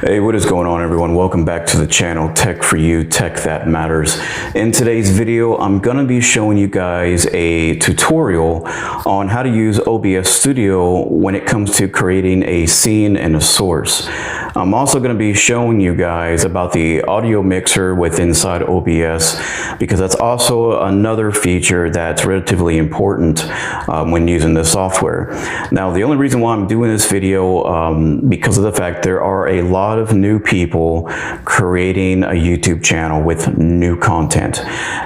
Hey, what is going on, everyone? Welcome back to the channel, Tech for You, Tech That Matters. In today's video, I'm going to be showing you guys a tutorial on how to use OBS Studio when it comes to creating a scene and a source. I'm also going to be showing you guys about the audio mixer with inside OBS, because that's also another feature that's relatively important when using this software. Now, the only reason why I'm doing this video, because of the fact there are a lot of new people creating a YouTube channel with new content.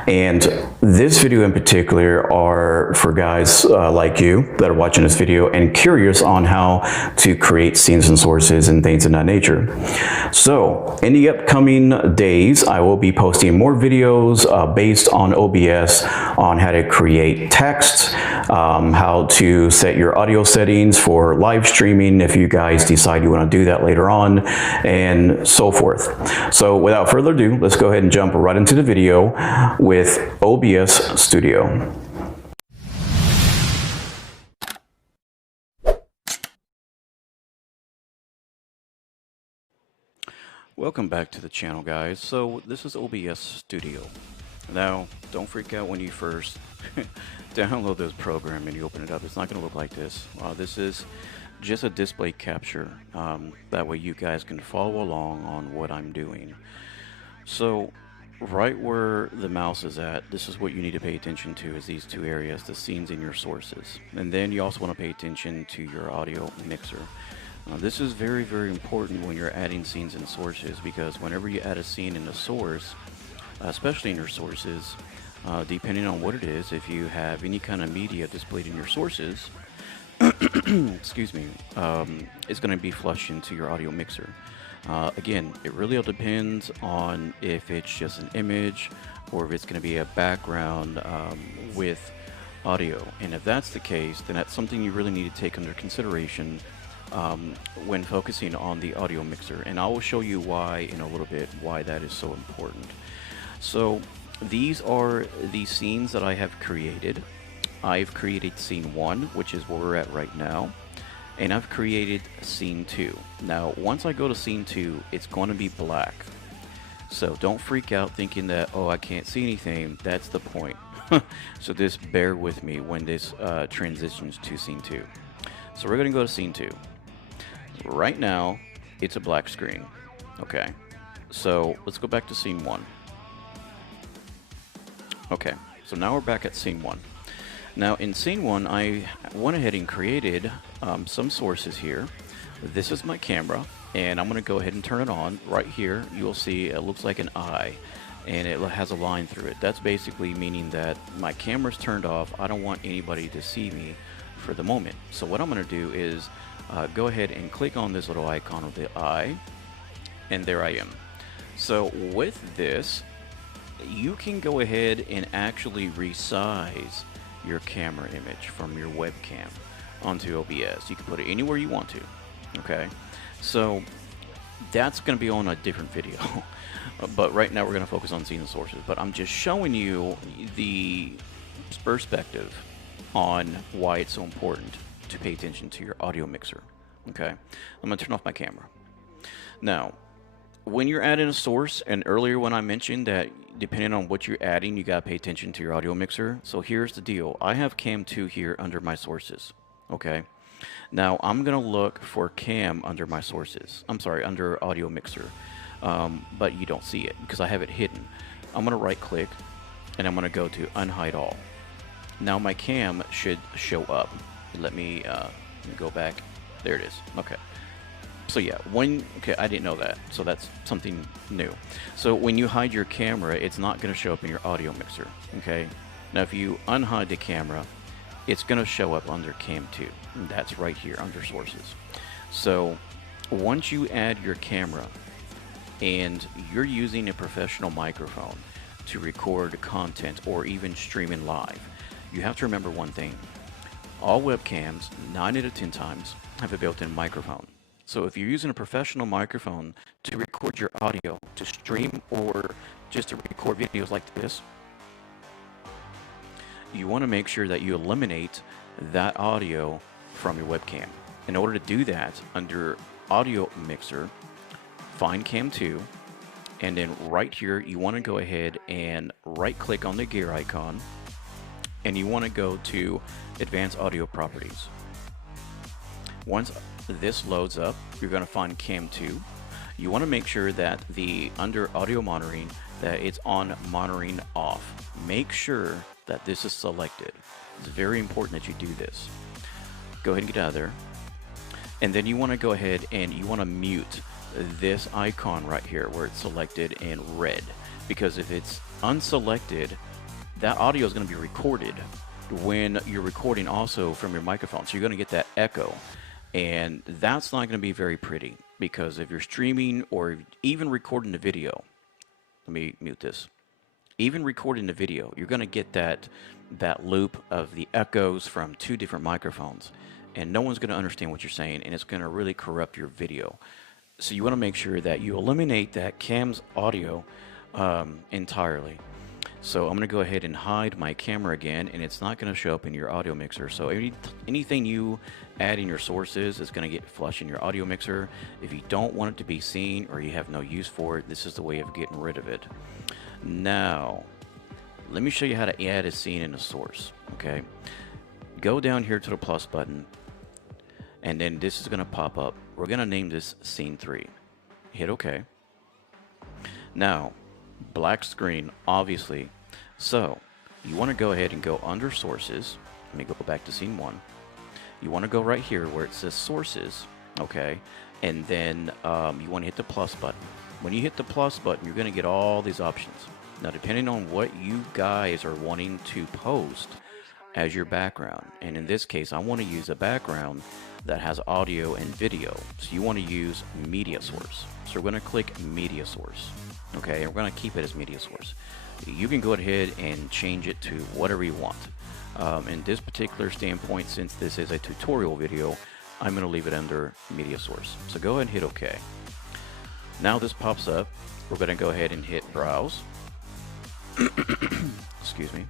And this video in particular are for guys like you that are watching this video and curious on how to create scenes and sources and things of that nature. So in the upcoming days, I will be posting more videos based on OBS on how to create text, how to set your audio settings for live streaming if you guys decide you want to do that later on, and so forth. So without further ado, let's go ahead and jump right into the video with OBS Studio. Welcome back to the channel, guys. So this is OBS Studio. Now, don't freak out when you first download this program and you open it up. It's not going to look like this. This is just a display capture. That way you guys can follow along on what I'm doing. So right where the mouse is at, this is what you need to pay attention to, is these two areas, the scenes and your sources. And then you also want to pay attention to your audio mixer. This is very, very important when you're adding scenes and sources, because whenever you add a scene and a source, especially in your sources, depending on what it is, if you have any kind of media displayed in your sources, excuse me, it's going to be flushed into your audio mixer. Again, it really all depends on if it's just an image or if it's going to be a background with audio. And if that's the case, then that's something you really need to take under consideration when focusing on the audio mixer. And I will show you why in a little bit, why that is so important. So these are the scenes that I have created. I've created scene 1, which is where we're at right now, and I've created scene 2. Now, once I go to scene 2, it's going to be black. So don't freak out thinking that, oh, I can't see anything. That's the point. So just bear with me when this transitions to scene 2. So we're going to go to scene 2. Right now, it's a black screen. Okay. So let's go back to scene 1. Okay. So now we're back at scene 1. Now in scene 1, I went ahead and created some sources here. This is my camera, and I'm going to go ahead and turn it on. Right here, you'll see it looks like an eye, and it has a line through it. That's basically meaning that my camera's turned off. I don't want anybody to see me for the moment. So what I'm going to do is go ahead and click on this little icon of the eye, and there I am. So with this, you can go ahead and actually resize your camera image from your webcam onto OBS. You can put it anywhere you want to. Okay, so that's going to be on a different video. But right now we're going to focus on scene and sources. But I'm just showing you the perspective on why it's so important to pay attention to your audio mixer. Okay, I'm going to turn off my camera. Now, when you're adding a source, and earlier when I mentioned that depending on what you're adding, you got to pay attention to your audio mixer. So here's the deal. I have cam 2 here under my sources. Okay, now I'm going to look for cam under my sources. I'm sorry, under audio mixer. But you don't see it because I have it hidden. I'm going to right click and I'm going to go to unhide all. Now my cam should show up. Let me go back. There it is. Okay. So yeah, okay, I didn't know that. So that's something new. So when you hide your camera, it's not going to show up in your audio mixer. Okay. Now if you unhide the camera, it's going to show up under cam 2. And that's right here under sources. So once you add your camera and you're using a professional microphone to record content or even streaming live, you have to remember one thing. All webcams, 9 out of 10 times, have a built-in microphone. So if you're using a professional microphone to record your audio, to stream, or just to record videos like this, you want to make sure that you eliminate that audio from your webcam. In order to do that, under audio mixer, find Cam 2, and then right here, you want to go ahead and right-click on the gear icon, and you want to go to Advanced Audio Properties. Once this loads up, you're going to find Cam 2. You want to make sure that under audio monitoring, that it's on monitoring off. Make sure that this is selected. It's very important that you do this. Go ahead and get out of there. And then you want to go ahead and you want to mute this icon right here where it's selected in red, because if it's unselected, that audio is going to be recorded when you're recording also from your microphone, so you're going to get that echo, and that's not going to be very pretty, because if you're streaming or even recording the video, let me mute this, even recording the video, you're going to get that loop of the echoes from two different microphones, and no one's going to understand what you're saying, and it's going to really corrupt your video. So you want to make sure that you eliminate that Cam's audio entirely. So I'm going to go ahead and hide my camera again, and it's not going to show up in your audio mixer. So anything you add in your sources is going to get flushed in your audio mixer. If you don't want it to be seen or you have no use for it, this is the way of getting rid of it. Now, let me show you how to add a scene in a source. Okay, go down here to the plus button, and then this is going to pop up. We're going to name this Scene 3. Hit OK. Now, black screen, obviously. So, you want to go ahead and go under Sources. Let me go back to Scene 1. You want to go right here where it says Sources, okay? And then you want to hit the plus button. When you hit the plus button, you're going to get all these options. Now, depending on what you guys are wanting to post as your background, and in this case, I want to use a background that has audio and video. So you want to use media source. So we're going to click media source. Okay, and we're going to keep it as media source. You can go ahead and change it to whatever you want. In this particular standpoint, since this is a tutorial video, I'm going to leave it under media source. So go ahead and hit OK. Now this pops up. We're going to go ahead and hit browse. Excuse me.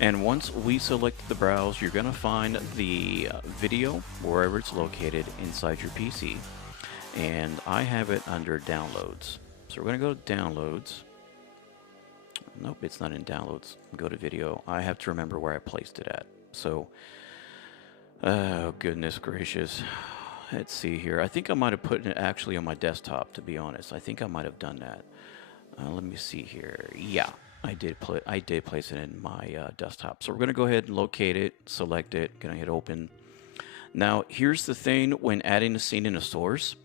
And once we select the browse, you're going to find the video wherever it's located inside your PC. And I have it under downloads. So we're going to go to downloads. Nope, it's not in downloads. Go to video. I have to remember where I placed it at. So, oh goodness gracious. Let's see here. I think I might have put it actually on my desktop, to be honest. I think I might have done that. Let me see here. Yeah. I did place it in my desktop. So we're going to go ahead and locate it, select it, going to hit open. Now, here's the thing when adding a scene in a source.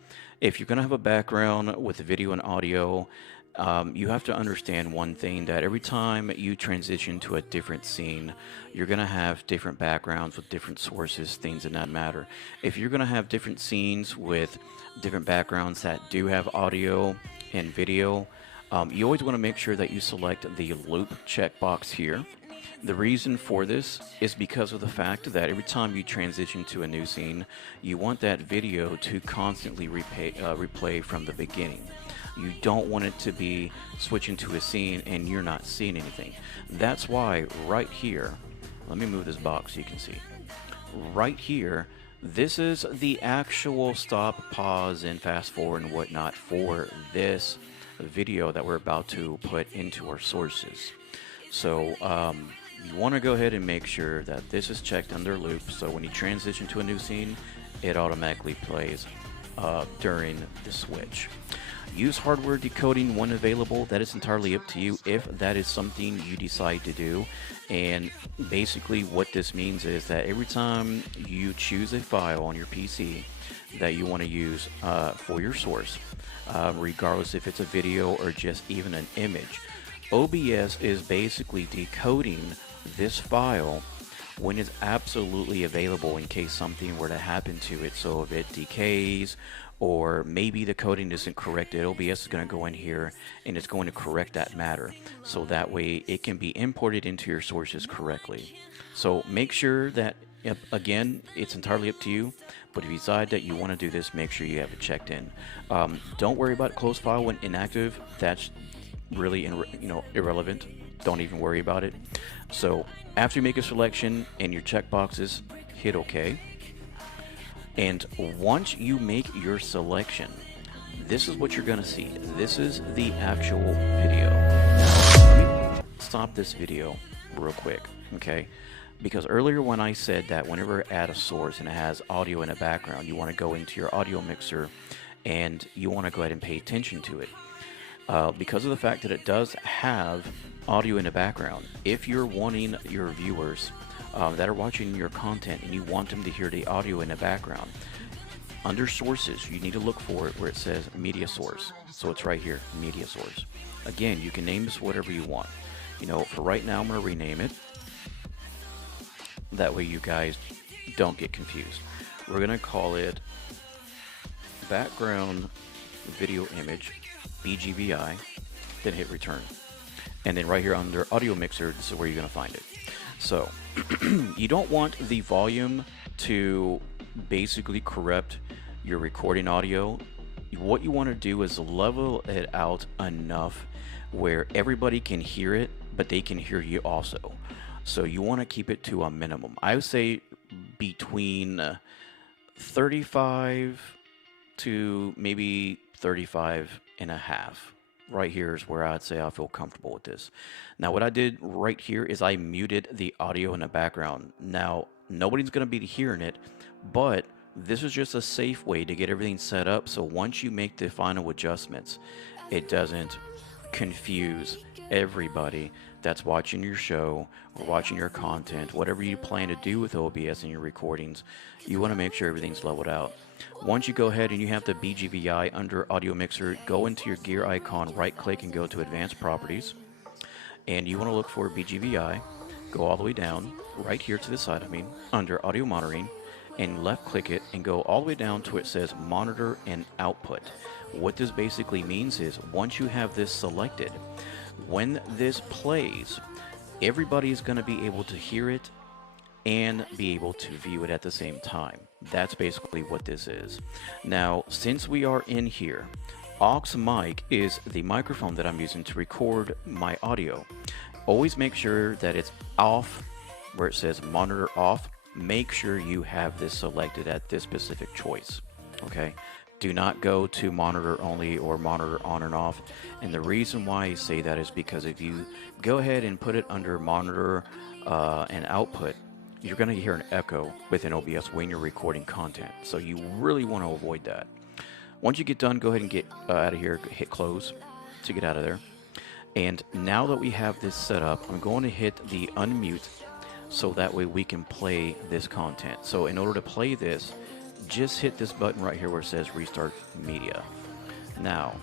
If you're going to have a background with video and audio, you have to understand one thing, that every time you transition to a different scene, you're going to have different backgrounds with different sources, things in that matter. If you're going to have different scenes with different backgrounds that do have audio and video, you always want to make sure that you select the loop checkbox here. The reason for this is because of the fact that every time you transition to a new scene, you want that video to constantly replay from the beginning. You don't want it to be switching to a scene and you're not seeing anything. That's why right here, let me move this box so you can see. Right here, this is the actual stop, pause, and fast forward and whatnot for this video that we're about to put into our sources. So you want to go ahead and make sure that this is checked under loop, so when you transition to a new scene, it automatically plays during the switch. Use hardware decoding when available. That is entirely up to you if that is something you decide to do. And basically what this means is that every time you choose a file on your PC that you want to use for your source, regardless if it's a video or just even an image, OBS is basically decoding this file when it's absolutely available in case something were to happen to it. So if it decays or maybe the coding isn't corrected, OBS is going to go in here and it's going to correct that matter, so that way it can be imported into your sources correctly. So make sure that, again, it's entirely up to you, but if you decide that you want to do this, make sure you have it checked in. Don't worry about close file when inactive. That's really irrelevant. Don't even worry about it. So after you make a selection and your checkboxes, hit OK. And once you make your selection, this is what you're going to see. This is the actual video. Now, let me stop this video real quick, okay? Because earlier when I said that whenever you add a source and it has audio in the background, you want to go into your audio mixer and you want to go ahead and pay attention to it. Because of the fact that it does have audio in the background, if you're wanting your viewers that are watching your content and you want them to hear the audio in the background, under sources, you need to look for it where it says media source. So it's right here, media source. Again, you can name this whatever you want. You know, for right now, I'm going to rename it. That way you guys don't get confused. We're going to call it background video image, BGVI, then hit return. And then right here under audio mixer, this is where you're going to find it. So you don't want the volume to basically corrupt your recording audio. What you want to do is level it out enough where everybody can hear it, but they can hear you also. So you want to keep it to a minimum. I would say between 35 to maybe 35 and a half. Right here is where I'd say I feel comfortable with this. Now what I did right here is I muted the audio in the background. Now nobody's going to be hearing it, but this is just a safe way to get everything set up so once you make the final adjustments, it doesn't confuse everybody that's watching your show or watching your content. Whatever you plan to do with OBS and your recordings, you want to make sure everything's leveled out. Once you go ahead and you have the BGVI under Audio Mixer, go into your gear icon, right click and go to Advanced Properties, and you want to look for BGVI, go all the way down, right here to the side, under Audio Monitoring, and left click it and go all the way down to where it says Monitor and Output. What this basically means is once you have this selected, when this plays, everybody is going to be able to hear it and be able to view it at the same time. That's basically what this is. Now, since we are in here, aux mic is the microphone that I'm using to record my audio. Always make sure that it's off where it says monitor off. Make sure you have this selected at this specific choice, okay? Do not go to monitor only or monitor on and off. And the reason why I say that is because if you go ahead and put it under monitor and output, you're going to hear an echo within OBS when you're recording content. So you really want to avoid that. Once you get done, go ahead and get out of here, hit close to get out of there. And now that we have this set up, I'm going to hit the unmute so that way we can play this content. So in order to play this, just hit this button right here where it says Restart Media. Now,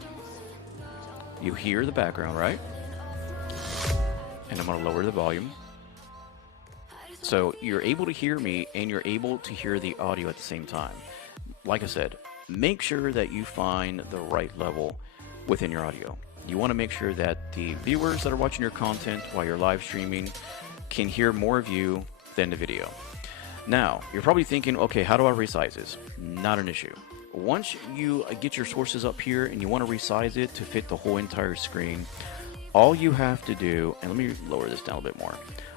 you hear the background, right? And I'm going to lower the volume. So you're able to hear me and you're able to hear the audio at the same time. Like I said, make sure that you find the right level within your audio. You want to make sure that the viewers that are watching your content while you're live streaming can hear more of you than the video. Now, you're probably thinking, okay, how do I resize this? Not an issue. Once you get your sources up here and you want to resize it to fit the whole entire screen, all you have to do, and let me lower this down a bit more.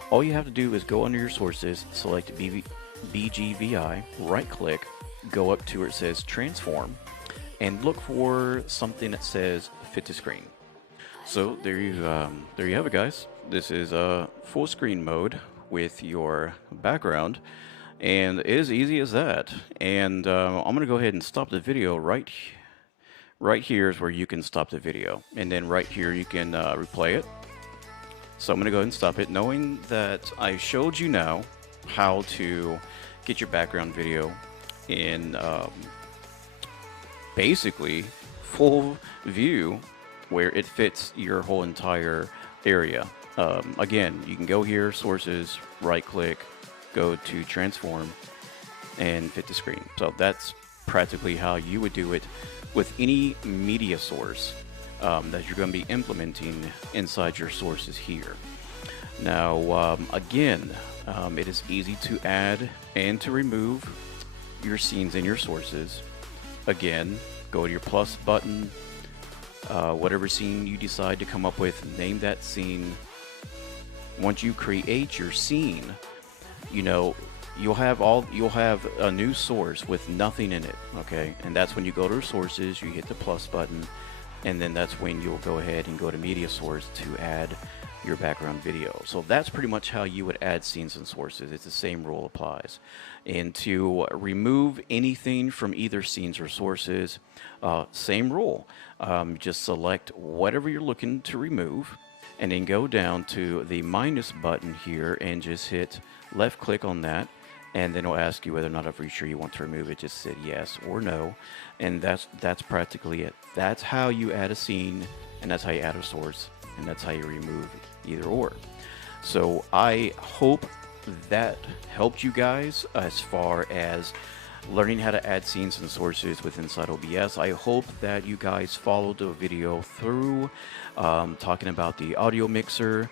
All you have to do is go under your sources, select BGVI, right click, go up to where it says transform, and look for something that says fit to screen. So there you have it, guys. This is full screen mode with your background, and it is easy as that. And I'm going to go ahead and stop the video right here is where you can stop the video, and then right here you can replay it. So I'm going to go ahead and stop it, knowing that I showed you now how to get your background video in basically full view where it fits your whole entire area. Again, you can go here, sources, right click, go to transform, and fit the screen. So that's practically how you would do it with any media source that you're going to be implementing inside your sources here. Now, again, it is easy to add and to remove your scenes and your sources. Again, go to your plus button, whatever scene you decide to come up with, name that scene. Once you create your scene, you know, you'll have a new source with nothing in it, okay? And that's when you go to sources, you hit the plus button, and then that's when you'll go ahead and go to media source to add your background video. So that's pretty much how you would add scenes and sources. It's the same rule applies. And to remove anything from either scenes or sources, same rule. Just select whatever you're looking to remove, and then go down to the minus button here and just hit left click on that, and then it'll ask you whether or not are you sure you want to remove it. Just say yes or no, and that's practically it. That's how you add a scene, and that's how you add a source, and that's how you remove either or. So I hope that helped you guys as far as learning how to add scenes and sources with inside OBS. I hope that you guys followed the video through, talking about the audio mixer,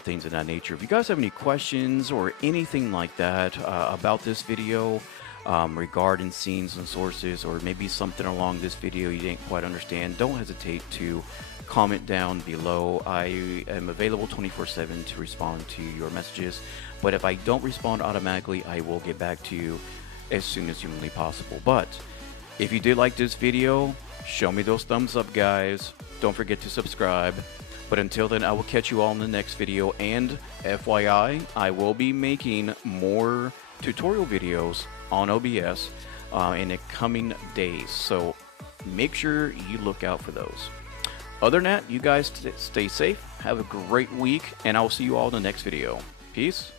things of that nature. If you guys have any questions or anything like that about this video, regarding scenes and sources, or maybe something along this video you didn't quite understand, don't hesitate to comment down below. I am available 24/7 to respond to your messages, but if I don't respond automatically, I will get back to you as soon as humanly possible. But if you did like this video, show me those thumbs up, guys. Don't forget to subscribe. But until then, I will catch you all in the next video, and FYI, I will be making more tutorial videos on OBS in the coming days, so make sure you look out for those. Other than that, you guys stay safe, have a great week, and I'll see you all in the next video. Peace.